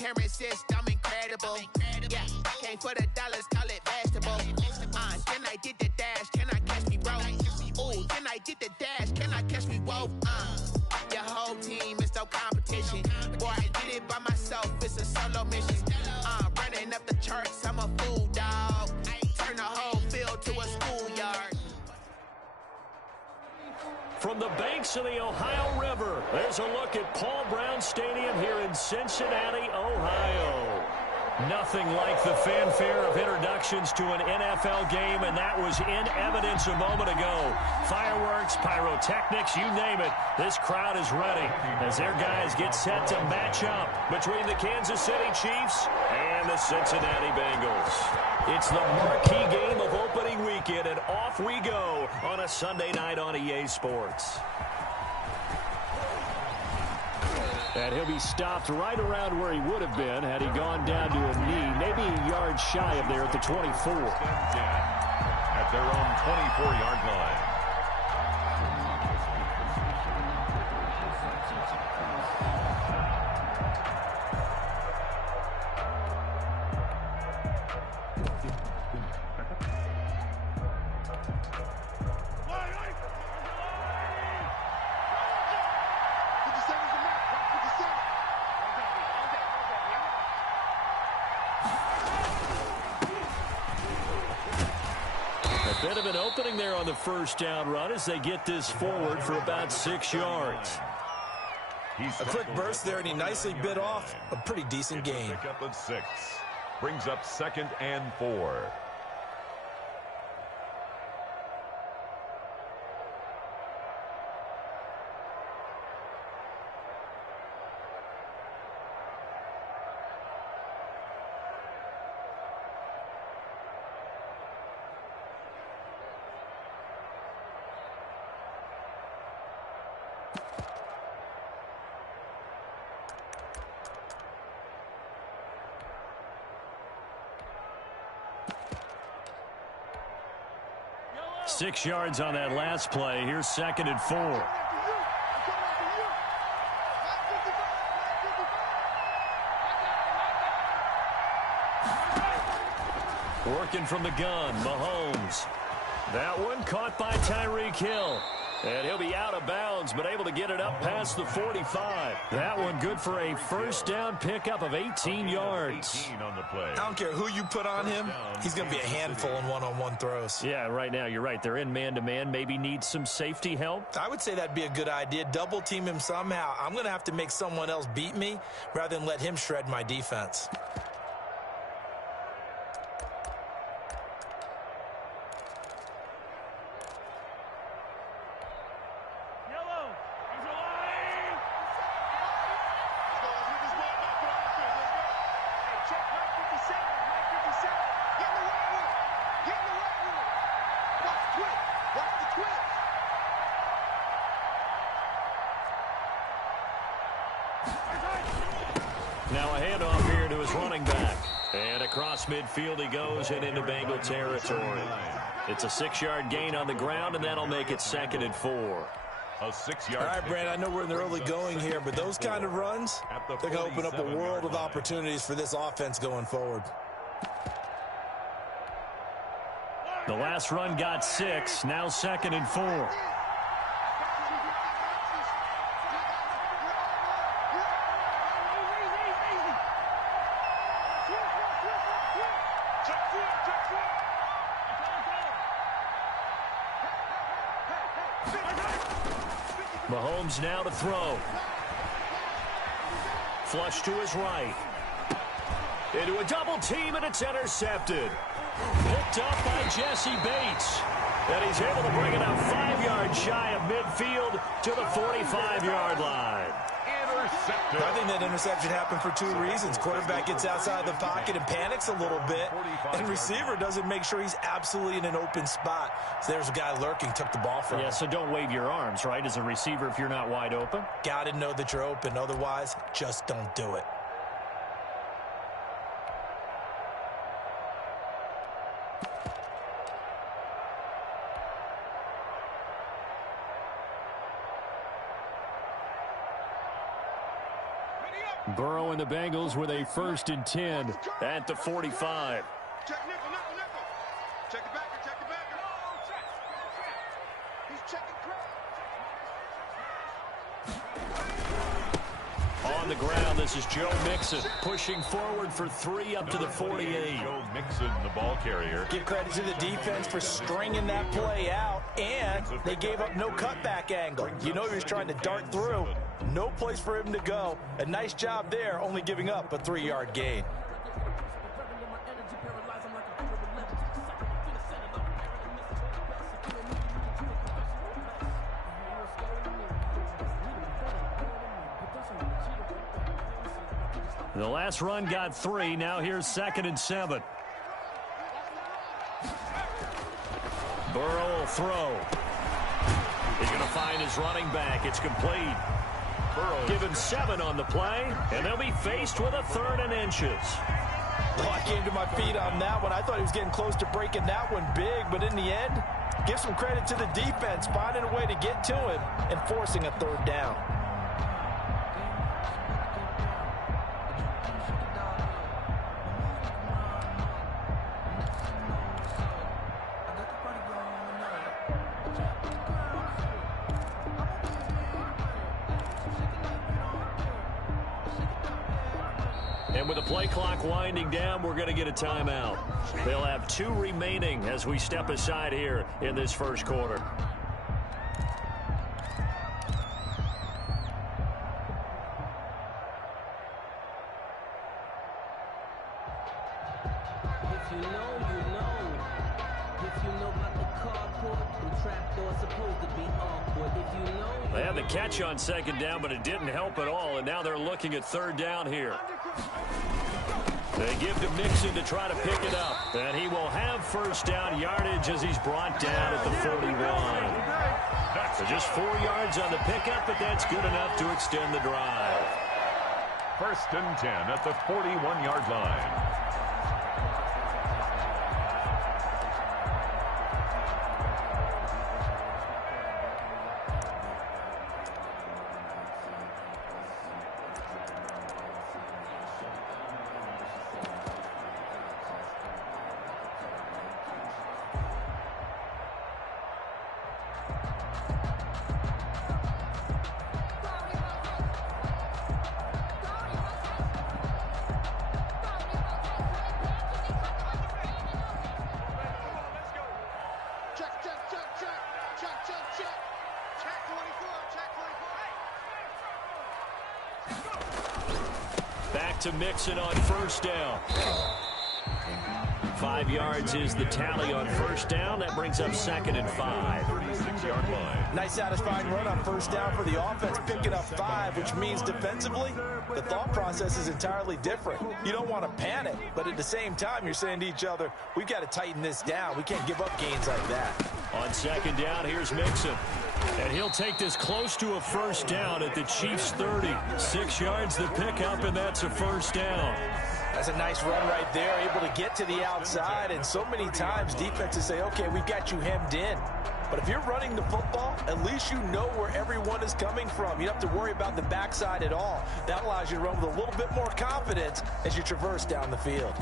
parent system incredible. Yeah, came for the dollars, call it vegetable. Then I did the dash, can I catch me, bro? Ooh, then I did the dash, can I catch me, whoa? Your whole team is no competition. Boy, I did it by myself, it's a solo mission. Running up the charts, I'm a fool, dog. Turn the whole field to a schoolyard. From the banks of the Ohio River, there's a look at Paul Brown Stadium here in Cincinnati, Ohio. Nothing like the fanfare of introductions to an NFL game, and that was in evidence a moment ago. Fireworks, pyrotechnics, you name it. This crowd is ready as their guys get set to match up between the Kansas City Chiefs and the Cincinnati Bengals. It's the marquee game of opening weekend, and off we go on a Sunday night on EA Sports. And he'll be stopped right around where he would have been had he gone down to a knee, maybe a yard shy of there at the 24. At their own 24-yard line. Bit of an opening there on the first down run as they get this forward for about 6 yards. A quick burst there, and he nicely bit off a pretty decent gain. Pickup of 6. Brings up 2nd and 4. Six yards on that last play. Here's 2nd and 4. Working from the gun, Mahomes. That one caught by Tyreek Hill. And he'll be out of bounds, but able to get it up past the 45. That one good for a first down pickup of 18 yards. 18 on the play. I don't care who you put on him. He's going to be a handful in one-on-one throws. Yeah, right now you're right. They're in man-to-man. Maybe need some safety help. I would say that'd be a good idea. Double team him somehow. I'm going to have to make someone else beat me rather than let him shred my defense. Now a handoff here to his running back. And across midfield he goes and into Bengal territory. It's a 6-yard gain on the ground, and that'll make it 2nd and 4. A 6-yard. All right, Brandon, I know we're in the early going here, but those kind of runs, they're going to open up a world of opportunities for this offense going forward. The last run got 6. Now 2nd and 4. Mahomes now to throw. Flush to his right. Into a double team, and it's intercepted. Picked up by Jesse Bates. And he's able to bring it out 5 yards shy of midfield to the 45-yard line. Intercepted. I think that interception happened for 2 reasons. Quarterback gets outside the pocket and panics a little bit, and receiver doesn't make sure he's absolutely in an open spot. So there's a guy lurking, took the ball from him. Yeah, so don't wave your arms, right, as a receiver if you're not wide open. Got to know that you're open. Otherwise, just don't do it. Burrow and the Bengals with a 1st and 10 at the 45. Check nickel, nickel, nickel. Check the backer, check the backer. He's checking On the ground, this is Joe Mixon pushing forward for 3 up to the 48. Joe Mixon, the ball carrier. Give credit to the defense for stringing that play out, and they gave up no cutback angle. You know he was trying to dart through. No place for him to go. A nice job there, only giving up a 3-yard gain. The last run got 3. Now here's 2nd and 7. Burrow will throw. He's going to find his running back. It's complete. Burrow given 7 on the play, and they'll be faced with a 3rd and inches. Oh, I came to my feet on that one. I thought he was getting close to breaking that one big, but in the end, give some credit to the defense, finding a way to get to him and forcing a 3rd down. And with the play clock winding down, we're going to get a timeout. They'll have 2 remaining as we step aside here in this first quarter. If you know, you know. If you know about the carport, the trapdoor's supposed to be awkward. If you know, They had the catch on 2nd down, but it didn't help at all, and now they're looking at 3rd down here. They give to Mixon to try to pick it up, and he will have 1st down yardage as he's brought down at the 41. So just 4 yards on the pickup, but that's good enough to extend the drive. 1st and 10 at the 41-yard line. To Mixon on 1st down. 5 yards is the tally on 1st down. That brings up 2nd and 5. 36-yard line. Nice satisfying run on 1st down for the offense, picking up 5, which means defensively, the thought process is entirely different. You don't want to panic, but at the same time, you're saying to each other, we've got to tighten this down. We can't give up gains like that. On 2nd down, here's Mixon. And he'll take this close to a 1st down at the Chiefs' 30. 6 yards the pickup, and that's a 1st down. That's a nice run right there, able to get to the outside. And so many times defenses say, okay, we've got you hemmed in. But if you're running the football, at least you know where everyone is coming from. You don't have to worry about the backside at all. That allows you to run with a little bit more confidence as you traverse down the field.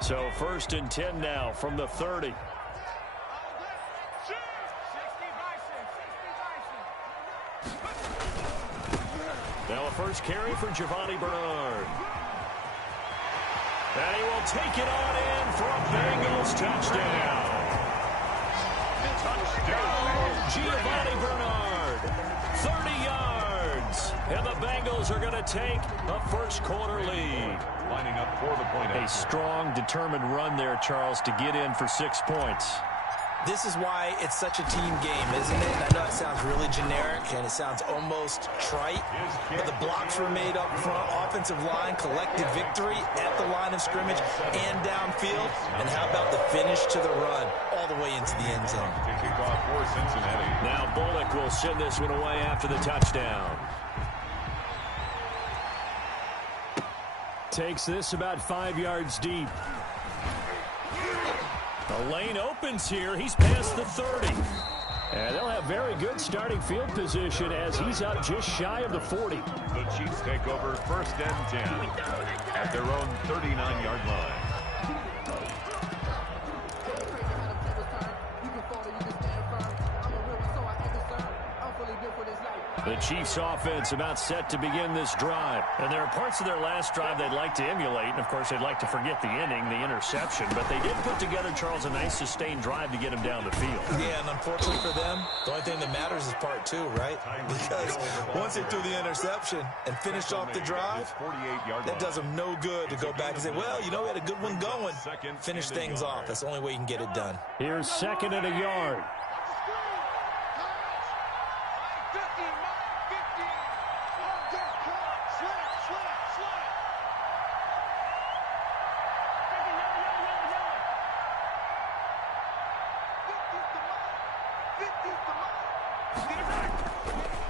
So 1st and 10 now from the 30. Now a 1st carry for Giovanni Bernard. And he will take it on in for a Bengals touchdown. Touchdown, Giovanni Bernard. 30 yards. And the Bengals are going to take a first quarter lead. Lining up for the point. A strong, determined run there, Charles, to get in for 6 points. This is why it's such a team game, isn't it? And I know it sounds really generic and it sounds almost trite, but the blocks were made up front, offensive line, collective victory at the line of scrimmage and downfield. And how about the finish to the run all the way into the end zone? Kickoff for Cincinnati. Now Bullock will send this one away after the touchdown. Takes this about 5 yards deep. The lane opens here. He's past the 30. And they'll have very good starting field position as he's up just shy of the 40. The Chiefs take over 1st and 10 at their own 39-yard line. The Chiefs offense about set to begin this drive. And there are parts of their last drive they'd like to emulate. And, of course, they'd like to forget the inning, the interception. But they did put together, Charles, a nice sustained drive to get him down the field. Yeah, and unfortunately for them, the only thing that matters is part 2, right? Because once they threw the interception and finished off the drive, that does them no good to go back and say, well, you know, we had a good one going. Finish things off. That's the only way you can get it done. Here's 2nd and a yard.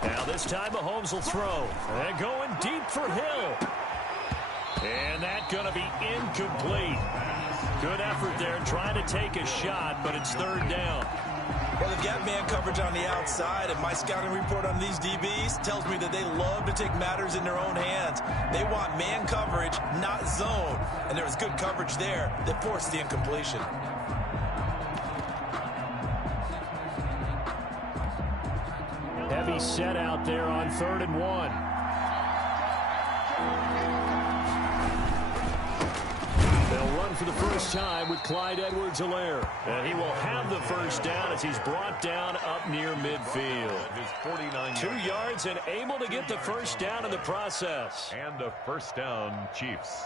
Now this time Mahomes will throw. And going deep for Hill. And that's going to be incomplete. Good effort there trying to take a shot, but it's 3rd down. Well, they've got man coverage on the outside, and my scouting report on these DBs tells me that they love to take matters in their own hands. They want man coverage, not zone. And there was good coverage there that forced the incompletion. Heavy set out there on 3rd and 1. They'll run for the first time with Clyde Edwards-Helaire. And he will have the first down as he's brought down up near midfield. 2 yards and able to get the first down in the process. And a first down, Chiefs.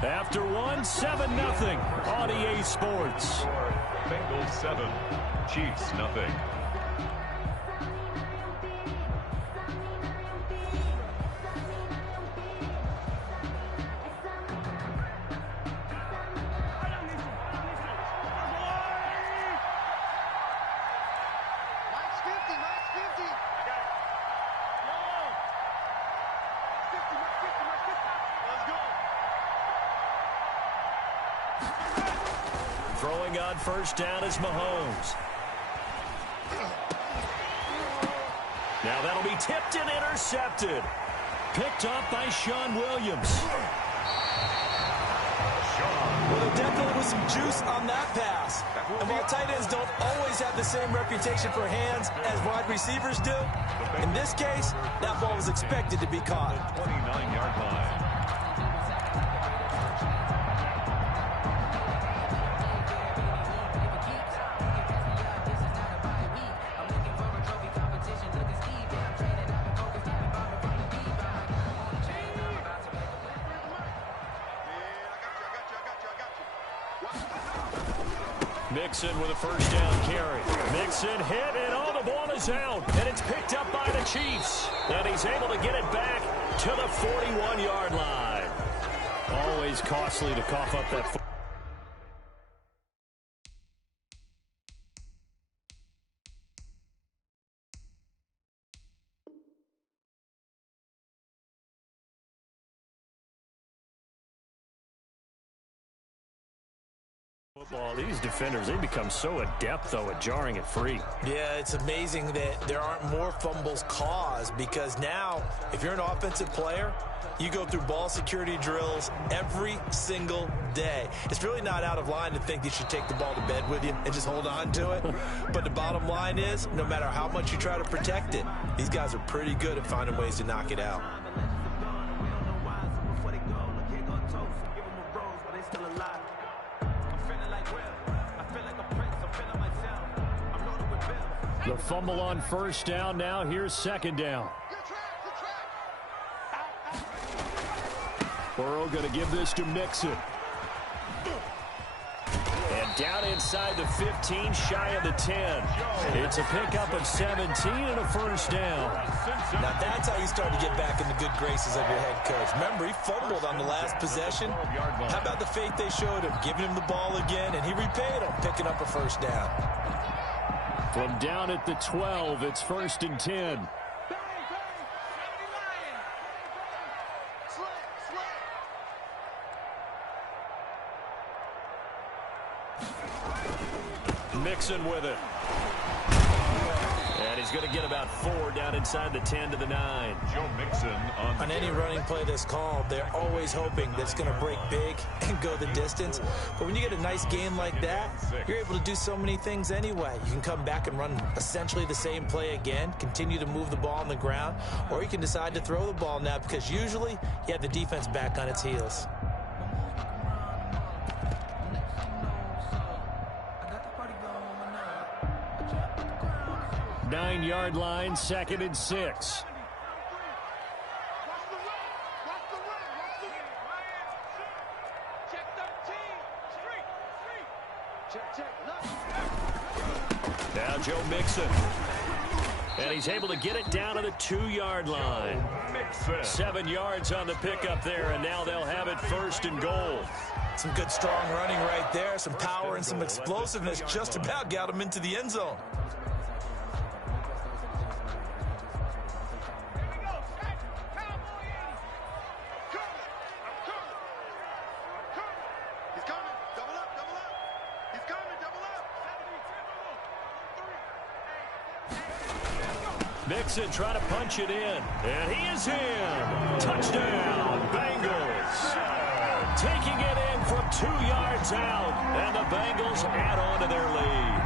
After 1, 7-0 on EA Sports. Bengals 7, Chiefs nothing. Throwing on first down is Mahomes. Now that'll be tipped and intercepted. Picked off by Sean Williams. Well, there definitely was some juice on that pass. And while tight ends don't always have the same reputation for hands as wide receivers do, in this case, that ball was expected to be caught. 29-yard line. Mixon with a first down carry. Mixon hit, and all the ball is out. And it's picked up by the Chiefs. And he's able to get it back to the 41-yard line. Always costly to cough up that. Football, these defenders, they become so adept, though, at jarring it free. Yeah, it's amazing that there aren't more fumbles caused because now, if you're an offensive player, you go through ball security drills every single day. It's really not out of line to think you should take the ball to bed with you and just hold on to it. But the bottom line is, no matter how much you try to protect it, these guys are pretty good at finding ways to knock it out. The fumble on first down. Now here's second down. Burrow going to give this to Mixon. And Down inside the 15, shy of the 10. It's a pickup of 17 and a first down. Now that's how you start to get back in the good graces of your head coach. Remember, he fumbled on the last possession. How about the faith they showed him, giving him the ball again, and he repaid him, picking up a first down. From down at the 12, it's 1st and 10. Mixon with it. And he's going to get about 4 down inside the 10 to the 9. Joe Mixon on any running play that's called, they're always hoping that it's going to break big and go the distance. But when you get a nice game like that, you're able to do so many things anyway. You can come back and run essentially the same play again, continue to move the ball on the ground, or you can decide to throw the ball now because usually you have the defense back on its heels. 9-yard line, 2nd and 6. Now Joe Mixon. And he's able to get it down to the 2-yard line. 7 yards on the pickup there, and now they'll have it 1st and goal. Some good strong running right there, some power and some explosiveness just about got him into the end zone. Mixon trying to punch it in, and he is in. Touchdown, Bengals. Taking it in from 2 yards out, and the Bengals add on to their lead.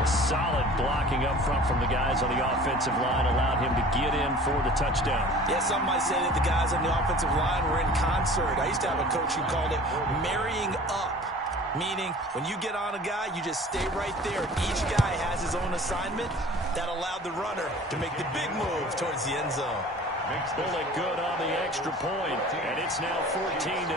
A solid blocking up front from the guys on the offensive line allowed him to get in for the touchdown. Yeah, some might say that the guys on the offensive line were in concert. I used to have a coach who called it marrying up. Meaning, when you get on a guy, you just stay right there. Each guy has his own assignment. That allowed the runner to make the big move towards the end zone. Bullock good on the extra point, and it's now 14-0.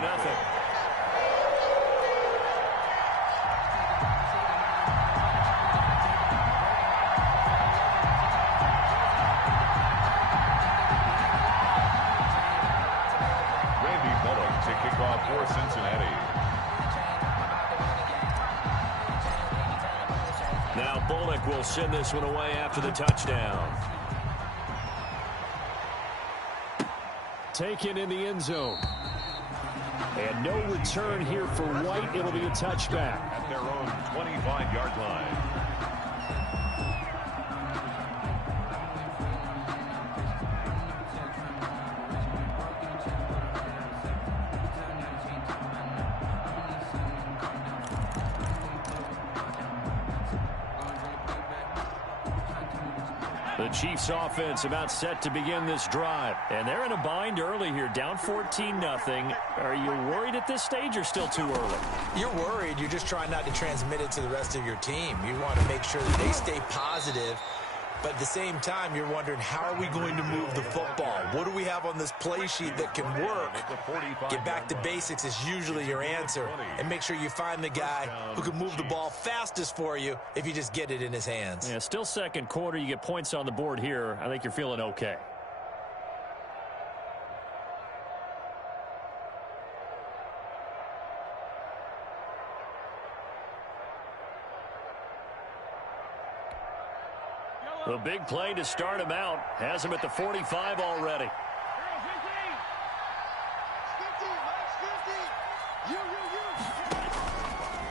Randy Bullock to kick off for Cincinnati. Now Bullock will send this one away after the touchdown. Taken in the end zone. And no return here for White. It'll be a touchback. At their own 25-yard line. The Chiefs offense about set to begin this drive. And they're in a bind early here, down 14-0. Are you worried at this stage or still too early? You're worried. You're just trying not to transmit it to the rest of your team. You want to make sure that they stay positive. But at the same time, you're wondering, how are we going to move the football? What do we have on this play sheet that can work? Get back to basics is usually your answer. And make sure you find the guy who can move the ball fastest for you if you just get it in his hands. Yeah, still second quarter. You get points on the board here. I think you're feeling okay. The big play to start him out. Has him at the 45 already.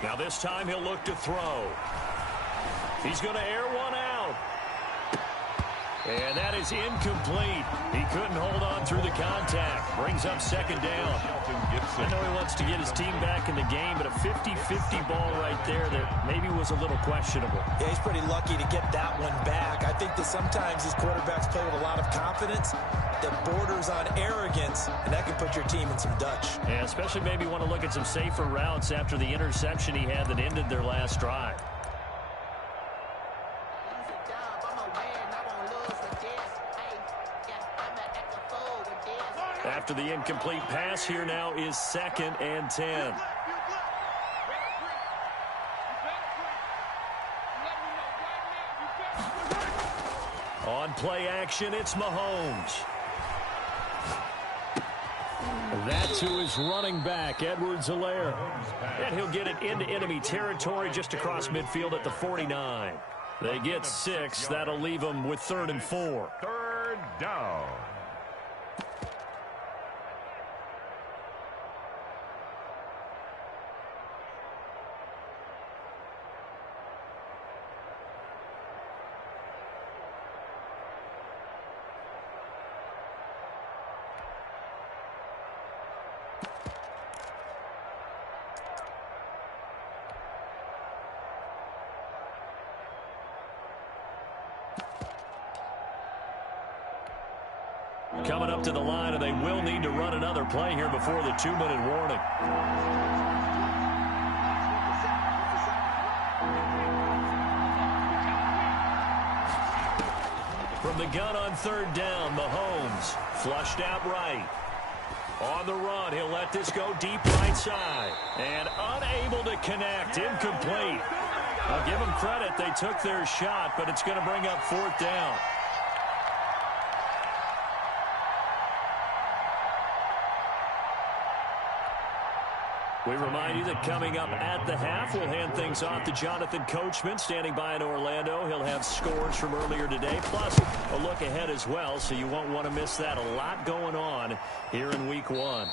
Now this time he'll look to throw. He's going to air one out. And that is incomplete. He couldn't hold on through the contact. Brings up second down. I know he wants to get his team back in the game, but a 50-50 ball right there that maybe was a little questionable. Yeah, he's pretty lucky to get that one back. I think that sometimes these quarterbacks play with a lot of confidence that borders on arrogance, and that can put your team in some Dutch. Yeah, especially maybe want to look at some safer routes after the interception he had that ended their last drive. After the incomplete pass, here now is 2nd and 10. play action. It's Mahomes. That's who is running back, Edwards-Helaire. And he'll get it into enemy territory just across midfield at the 49. They get 6. That'll leave them with 3rd and 4. Third down. Coming up to the line, and they will need to run another play here before the 2-minute warning. From the gun on 3rd down, Mahomes flushed out right. On the run, he'll let this go deep right side. And unable to connect, incomplete. I'll give them credit, they took their shot, but it's going to bring up 4th down. We remind you that coming up at the half, we'll hand things off to Jonathan Coachman, standing by in Orlando. He'll have scores from earlier today, plus a look ahead as well, so you won't want to miss that. A lot going on here in Week 1. Well,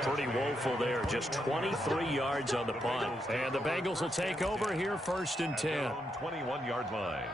pretty woeful there, just 23 yards on the punt. And the Bengals will take over here, 1st and 10. 21-yard line.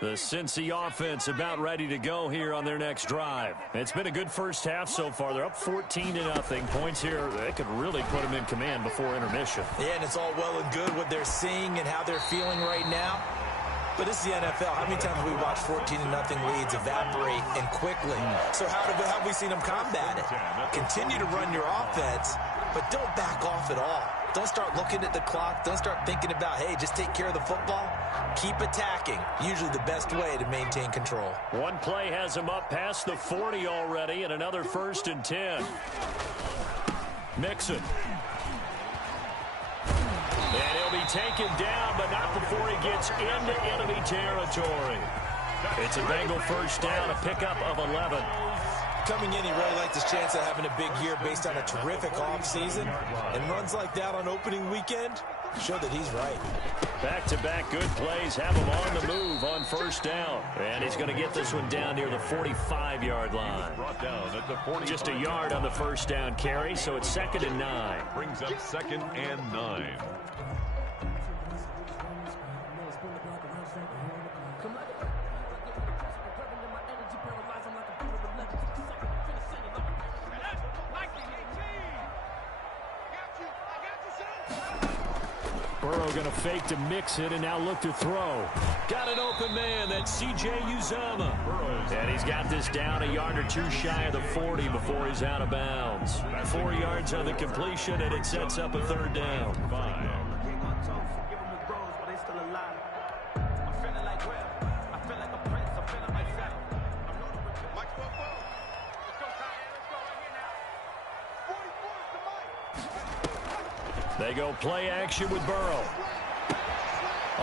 The Cincy offense about ready to go here on their next drive. It's been a good first half so far. They're up 14-0. Points here, they could really put them in command before intermission. Yeah, and it's all well and good what they're seeing and how they're feeling right now. But this is the NFL. How many times have we watched 14-0 leads evaporate and quickly? So how have we seen them combat it? Continue to run your offense, but don't back off at all. Don't start looking at the clock. Don't start thinking about, hey, just take care of the football. Keep attacking. Usually the best way to maintain control. One play has him up past the 40 already, and another 1st and 10. Mixon. And he'll be taken down, but not before he gets into enemy territory. It's a Bengal 1st down, a pickup of 11. Coming in, he really liked his chance of having a big year based on a terrific offseason. And runs like that on opening weekend show that he's right. Back-to-back good plays have him on the move on 1st down. And he's going to get this one down near the 45-yard line. Brought down at the 45. Just a yard on the 1st down carry, so it's 2nd and 9. Brings up 2nd and 9. Burrow going to fake to mix it and now look to throw. Got an open man. That's C.J. Uzomah. And he's got this down a yard or two shy of the 40 before he's out of bounds. 4 yards on the completion, and it sets up a 3rd down. 5. They go play action with Burrow.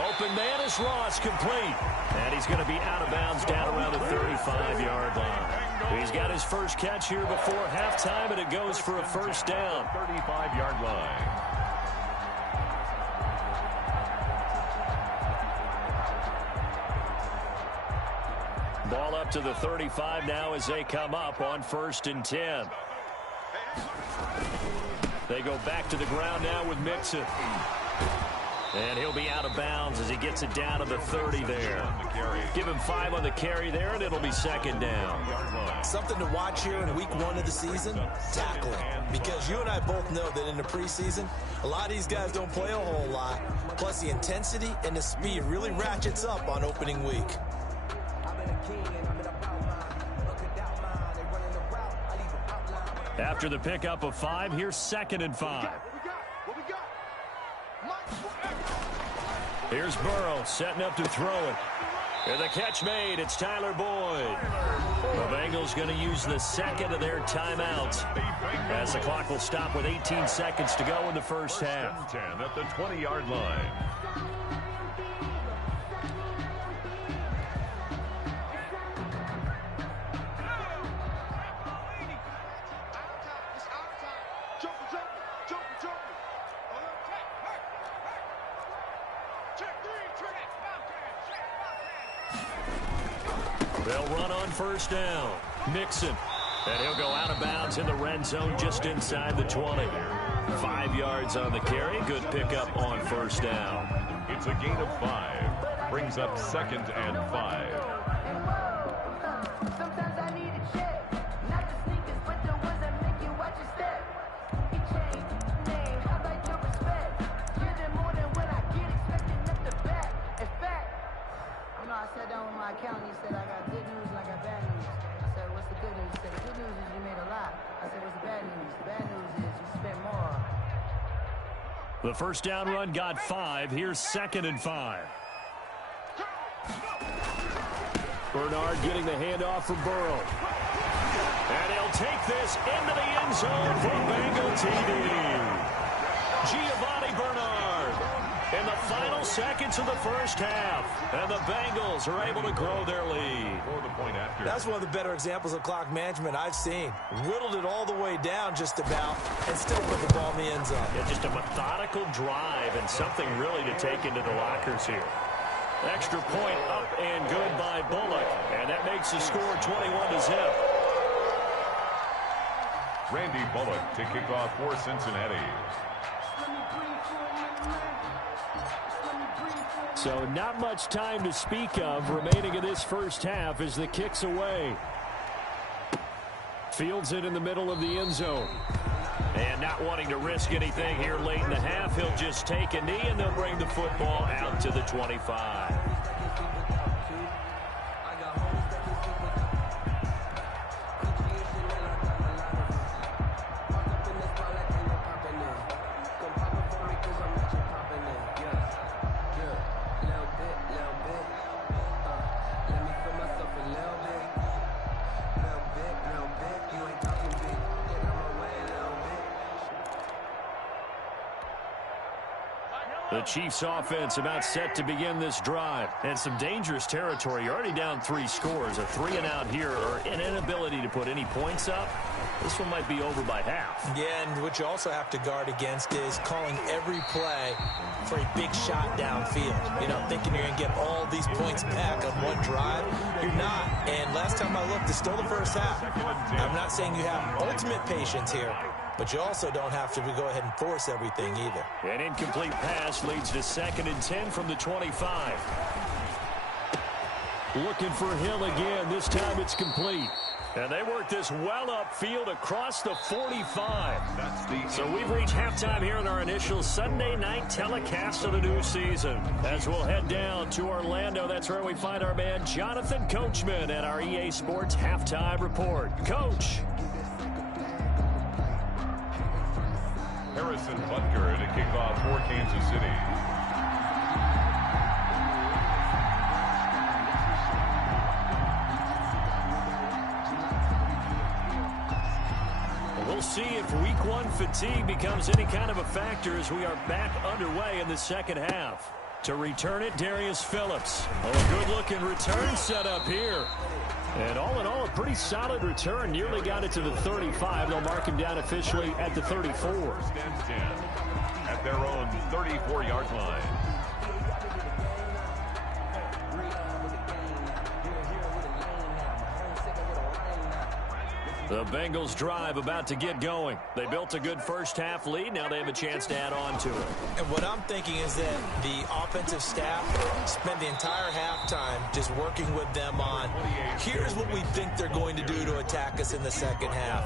Open man is Ross, complete. And he's going to be out of bounds down around the 35-yard line. He's got his first catch here before halftime, and it goes for a 1st down. 35-yard line. Ball up to the 35 now as they come up on 1st and 10. They go back to the ground now with Mixon. And he'll be out of bounds as he gets it down to the 30 there. Give him 5 on the carry there, and it'll be 2nd down. Something to watch here in week 1 of the season, tackling. Because you and I both know that in the preseason, a lot of these guys don't play a whole lot. Plus the intensity and the speed really ratchets up on opening week. After the pickup of 5, here's 2nd and 5. Here's Burrow setting up to throw it. And the catch made. It's Tyler Boyd. The Bengals going to use the second of their timeouts as the clock will stop with 18 seconds to go in the first half. 10 at the 20-yard line. They'll run on first down. Mixon. And he'll go out of bounds in the red zone just inside the 20. 5 yards on the carry. Good pickup on first down. It's a gain of 5. Brings up 2nd and 5. I sat down with my accountant. He said, I got good news and I got bad news. I said, what's the good news? He said, the good news is you made a lot. I said, what's the bad news? The bad news is you spent more. The first down run got 5. Here's 2nd and 5. Bernard getting the handoff from Burrow. And he'll take this into the end zone for Bengal TD. Giovanni Bernard in the final seconds of the first half. And the Bengals are able to grow their lead. That's one of the better examples of clock management I've seen. Whittled it all the way down just about and still put the ball in the end zone. Yeah, just a methodical drive and something really to take into the lockers here. Extra point up and good by Bullock. And that makes the score 21-0. Randy Bullock to kick off for Cincinnati. So not much time to speak of remaining in this first half as the kick's away. Fields it in the middle of the end zone. And not wanting to risk anything here late in the half, he'll just take a knee and they'll bring the football out to the 25. The Chiefs offense about set to begin this drive. And some dangerous territory. You're already down 3 scores. A 3-and-out here or an inability to put any points up. This one might be over by half. Yeah, and what you also have to guard against is calling every play for a big shot downfield. You know, thinking you're going to get all these points back on one drive. You're not. And last time I looked, it's still the first half. I'm not saying you have ultimate patience here, but you also don't have to go ahead and force everything either. An incomplete pass leads to 2nd and 10 from the 25. Looking for Hill again. This time it's complete. And they work this well upfield across the 45. So we've reached halftime here in our initial Sunday night telecast of the new season. As we'll head down to Orlando, that's where we find our man Jonathan Coachman at our EA Sports Halftime Report. Coach. Harrison Butker to kick off for Kansas City. We'll see if week 1 fatigue becomes any kind of a factor as we are back underway in the second half. To return it, Darius Phillips. Oh, a good-looking return set up here. And all in all, a pretty solid return. Nearly got it to the 35. They'll mark him down officially at the 34. 1st and 10 at their own 34-yard line. The Bengals drive about to get going. They built a good first-half lead. Now they have a chance to add on to it. And what I'm thinking is that the offensive staff spent the entire halftime just working with them on, here's what we think they're going to do to attack us in the second half.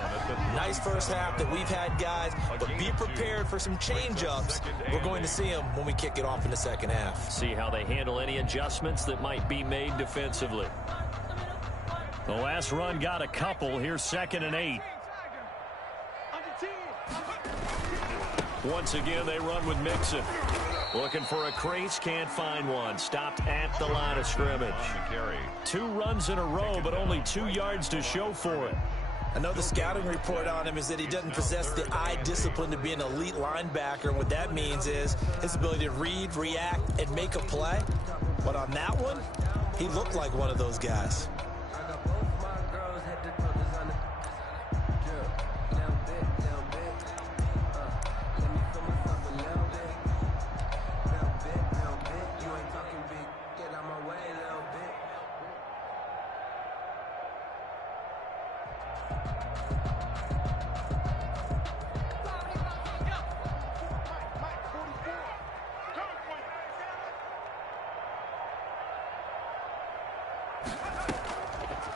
Nice first half that we've had, guys, but be prepared for some change-ups. We're going to see them when we kick it off in the second half. See how they handle any adjustments that might be made defensively. The last run got a couple. Here's 2nd and 8. Once again, they run with Mixon. Looking for a crease, can't find one. Stopped at the line of scrimmage. 2 runs in a row, but only 2 yards to show for it. I know the scouting report on him is that he doesn't possess the eye discipline to be an elite linebacker. And what that means is his ability to read, react, and make a play. But on that one, he looked like one of those guys.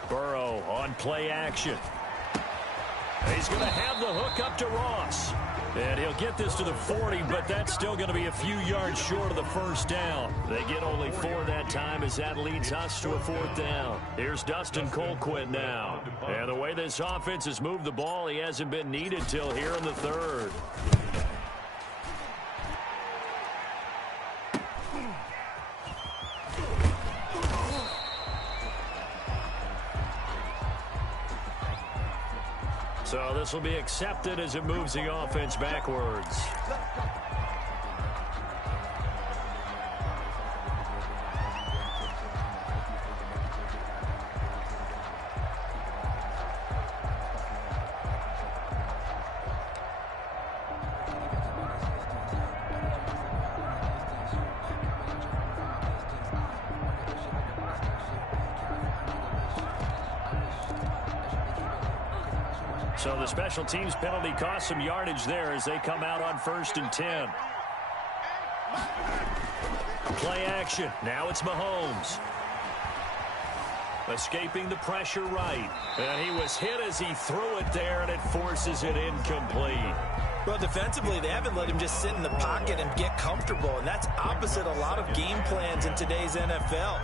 Burrow on play action. He's going to have the hook up to Ross. And he'll get this to the 40, but that's still going to be a few yards short of the first down. They get only 4 that time as that leads us to a 4th down. Here's Dustin Colquitt now. And the way this offense has moved the ball, he hasn't been needed till here in the 3rd. So this will be accepted as it moves the offense backwards. So the special teams penalty cost some yardage there as they come out on 1st and 10. Play action. Now it's Mahomes. Escaping the pressure right. And he was hit as he threw it there, and it forces it incomplete. Well, defensively, they haven't let him just sit in the pocket and get comfortable, and that's opposite a lot of game plans in today's NFL.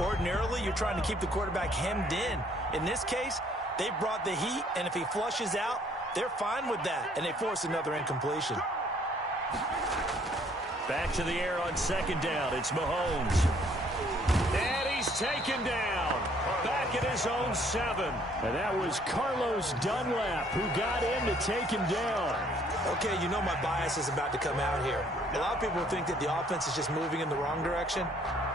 Ordinarily, you're trying to keep the quarterback hemmed in. In this case, they brought the heat, and if he flushes out, they're fine with that, and they force another incompletion. Back to the air on 2nd down. It's Mahomes. And he's taken down. Back at his own 7. And that was Carlos Dunlap who got in to take him down. Okay, you know my bias is about to come out here. A lot of people think that the offense is just moving in the wrong direction.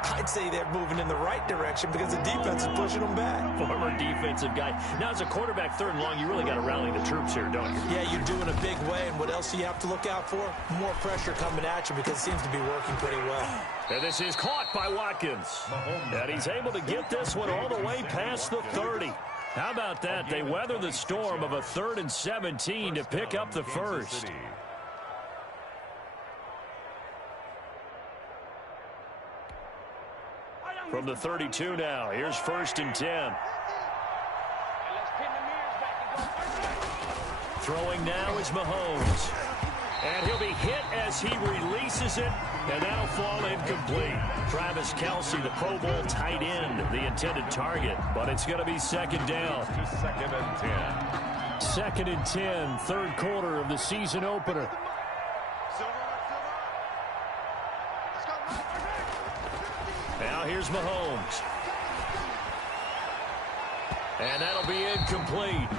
I'd say they're moving in the right direction because the defense is pushing them back. Former defensive guy. Now, as a quarterback 3rd and long, you really got to rally the troops here, don't you? Yeah, you do in a big way. And what else do you have to look out for? More pressure coming at you because it seems to be working pretty well. And this is caught by Watkins. And he's able to get this one all the way past the 30. How about that? They weather the storm of a 3rd and 17 to pick up the 1st. From the 32 now, here's 1st and 10. Throwing now is Mahomes. And he'll be hit as he releases it, and that'll fall incomplete. Travis Kelce, the Pro Bowl tight end, the intended target, but it's going to be 2nd down. 2nd and 10. 2nd and 10, 3rd quarter of the season opener. Now here's Mahomes. And that'll be incomplete.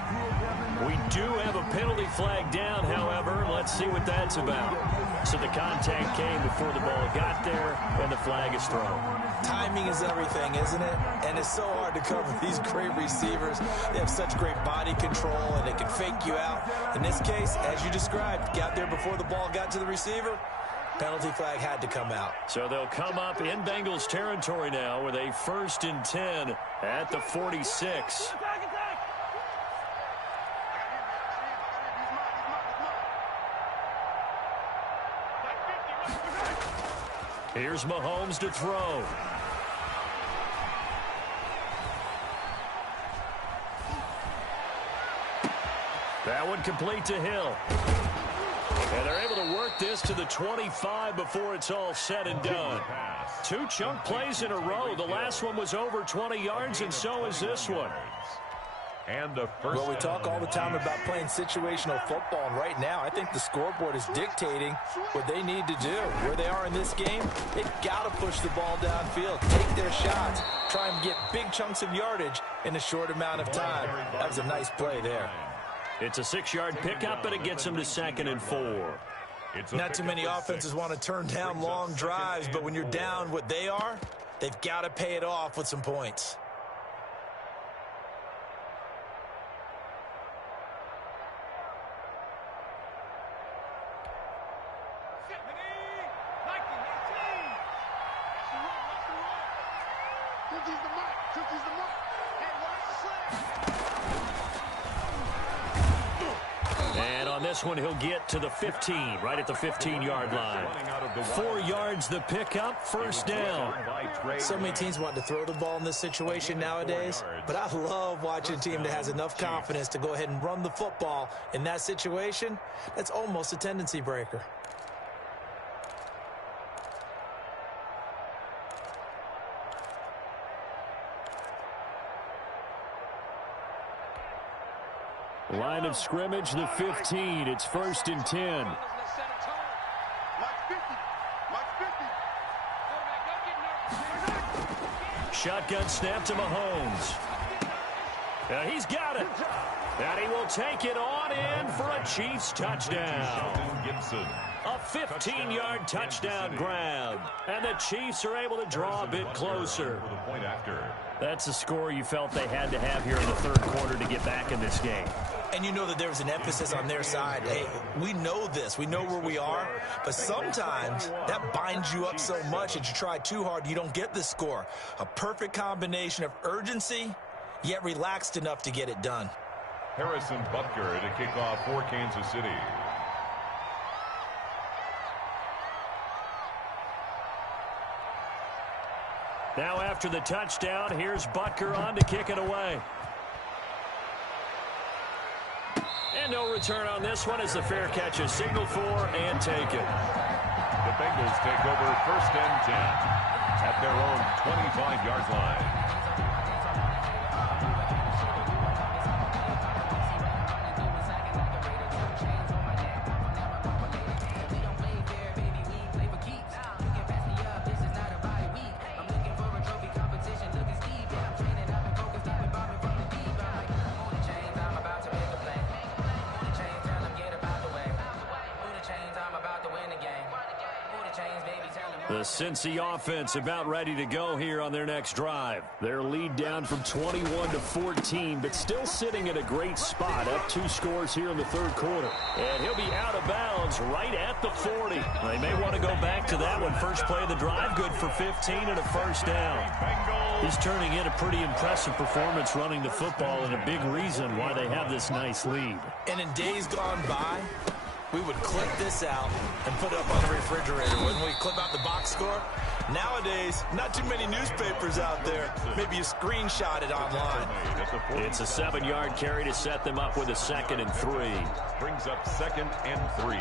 We do have a penalty flag down, however. Let's see what that's about. So the contact came before the ball got there, and the flag is thrown. Timing is everything, isn't it? And it's so hard to cover these great receivers. They have such great body control, and they can fake you out. In this case, as you described, got there before the ball got to the receiver. Penalty flag had to come out. So they'll come up in Bengals territory now with a 1st and 10 at the 46. Here's Mahomes to throw. That one complete to Hill. And they're able to work this to the 25 before it's all said and done. 2 chunk plays in a row. The last one was over 20 yards, and so is this one. And the first. Well, we talk all the time about playing situational football, and right now I think the scoreboard is dictating what they need to do. Where they are in this game, they've got to push the ball downfield, take their shots, try and get big chunks of yardage in a short amount of time. That was a nice play there. It's a 6-yard pickup, and it gets them to 2nd and 4. Not too many offenses want to turn down long drives, but when you're down what they are, they've got to pay it off with some points. And on this one, he'll get to the 15, right at the 15-yard line. 4 yards the pickup, first down. So many teams want to throw the ball in this situation nowadays, but I love watching a team that has enough confidence to go ahead and run the football in that situation. That's almost a tendency breaker. Line of scrimmage, the 15. It's 1st and 10. Shotgun snap to Mahomes. He's got it. And he will take it on in for a Chiefs touchdown. A 15-yard touchdown grab. And the Chiefs are able to draw a bit closer. That's the score you felt they had to have here in the third quarter to get back in this game. And you know that there was an emphasis on their side. Hey, we know this. We know where we are. But sometimes that binds you up so much that you try too hard, you don't get the score. A perfect combination of urgency, yet relaxed enough to get it done. Harrison Butker to kick off for Kansas City. Now after the touchdown, here's Butker on to kick it away. And no return on this one as the fair catch is signaled for and taken. The Bengals take over 1st and 10 at their own 25-yard line. The Cincy offense about ready to go here on their next drive. Their lead down from 21 to 14, but still sitting at a great spot, up 2 scores here in the third quarter. And he'll be out of bounds right at the 40. They may want to go back to that one. First play of the drive, good for 15 and a first down. He's turning in a pretty impressive performance running the football, and a big reason why they have this nice lead. And in days gone by, we would clip this out and put it up on the refrigerator. Wouldn't we clip out the box score? Nowadays, not too many newspapers out there. Maybe you screenshot it online. It's a 7-yard carry to set them up with a 2nd and 3. Brings up 2nd and 3.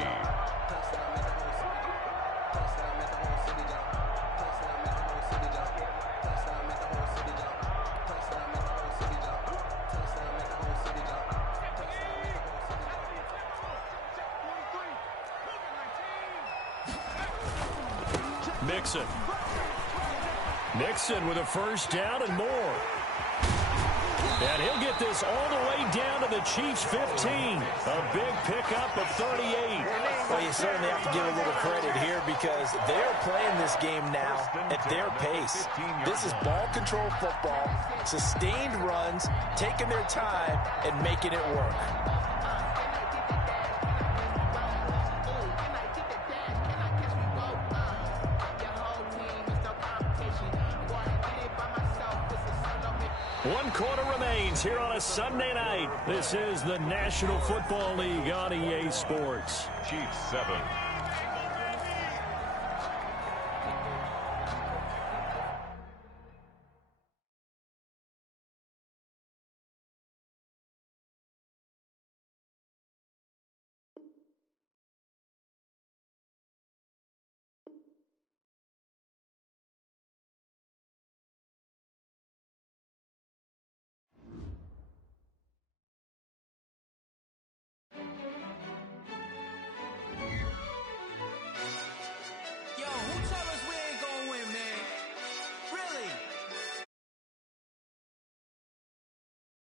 Nixon with a first down and more. And he'll get this all the way down to the Chiefs' 15. A big pickup of 38. Well, you certainly have to give a little credit here because they're playing this game now at their pace. This is ball control football, sustained runs, taking their time, and making it work. One quarter remains here on a Sunday night. This is the National Football League on EA Sports. Chiefs 7,